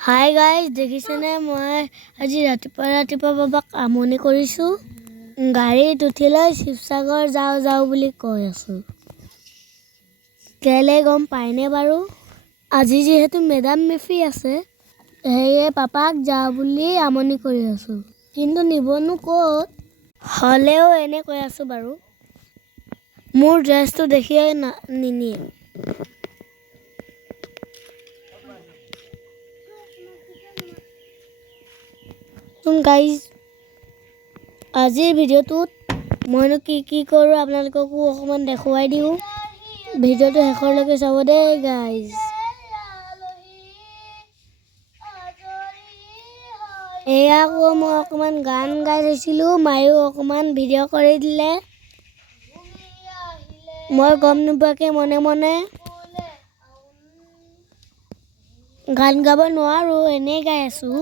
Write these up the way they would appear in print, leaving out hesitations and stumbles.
Hi guys, দেখিছেনে মই আজি ৰাতিপুৱা বাবাক আমনি কৰিছোঁ। গাড়ীত উঠি লৈ শিৱসাগৰ যাওঁ বুলি কৈ আছোঁ। কেলে গম পায়নে বাৰু? আজি যিহেতু মেডাম মেফি আছে, সেয়ে পাপাক যাওঁ বুলি আমনি কৰি আছোঁ। কিন্তু নিবনো ক'ত? হ'লেও এনে কৈ আছোঁ বাৰু। মোৰ ড্ৰেছটো দেখিয়ে নিনিয়ে। গাইজ, আজিৰ ভিডিঅ'টোত মইনো কি কৰোঁ আপোনালোককো অকণমান দেখুৱাই দিওঁ। ভিডিঅ'টো শেষৰলৈকে চাব দেই গাইজ। এয়া আকৌ মই অকণমান গান গাই থৈছিলোঁ, মায়েও অকণমান ভিডিঅ' কৰি দিলে। মই গম নোপোৱাকৈ মনে মনে গান গাব নোৱাৰোঁ, এনেই গাই আছোঁ।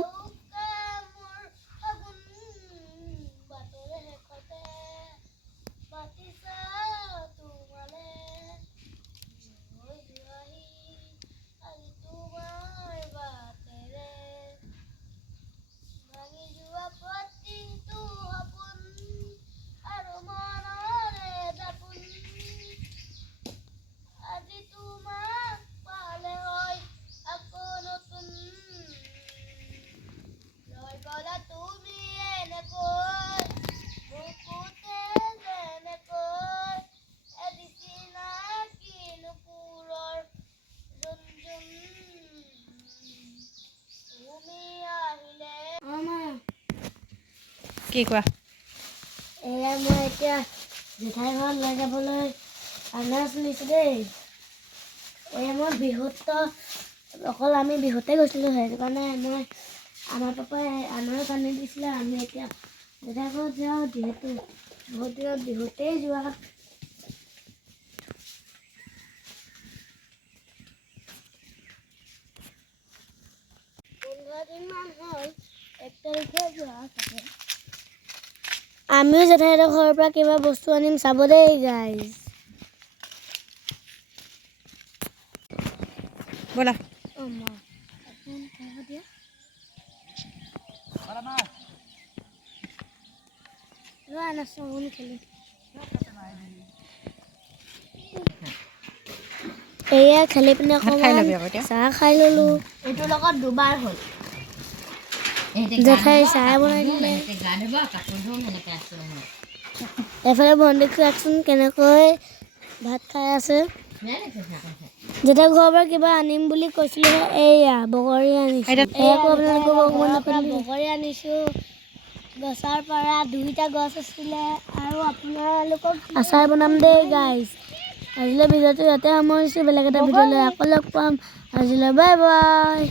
কি কোৱা? এয়া মই এতিয়া জেঠাই ঘৰত লৈ যাবলৈ আনাৰস নিছোঁ দেই। এয়া মই অকল আমি বিহুতে গৈছিলোঁ, সেইটো কাৰণে আমাৰ পাপাই আনাৰস আনি দিছিলে। আমি এতিয়া জেঠাই ঘৰত যাওঁ, যিহেতু বহুত দিনত বিহুতেই যোৱা। 15 দিনমান হ'ল, 1 তাৰিখে যোৱা চাগে। আমিও জেঠাইহঁতৰ ঘৰৰ পৰা কিবা বস্তু আনিম, চাব দেই গাইজ। ব'লা। এয়া খেলি পিনে খাই অকণমান ল'বি আকৌ এতিয়া। চাহ খাই ল'লোঁ। এইটোৰ লগত দুবাৰ হ'ল। জেঠাই চাহ বনাই দিলে। এফালে ভণ্টিক চাওকচোন কেনেকৈ ভাত খাই আছে। জেঠাই ঘৰৰ পৰা কিবা আনিম বুলি কৈছিলোঁ, এয়া বগৰী আনিছোঁ। এয়াকো আপোনালোকক অকণমান বগৰী আনিছোঁ। গছৰ পৰা 2টা গছ আছিলে, আৰু আপোনালোকক আচাৰ বনাম দেই গাইজ। আজিলৈ ভিডিঅ'টো ইয়াতে সামৰিছোঁ। বেলেগ এটা ভিডিঅ' লৈ আকৌ লগ পাম। আজিলৈ বাই বাই।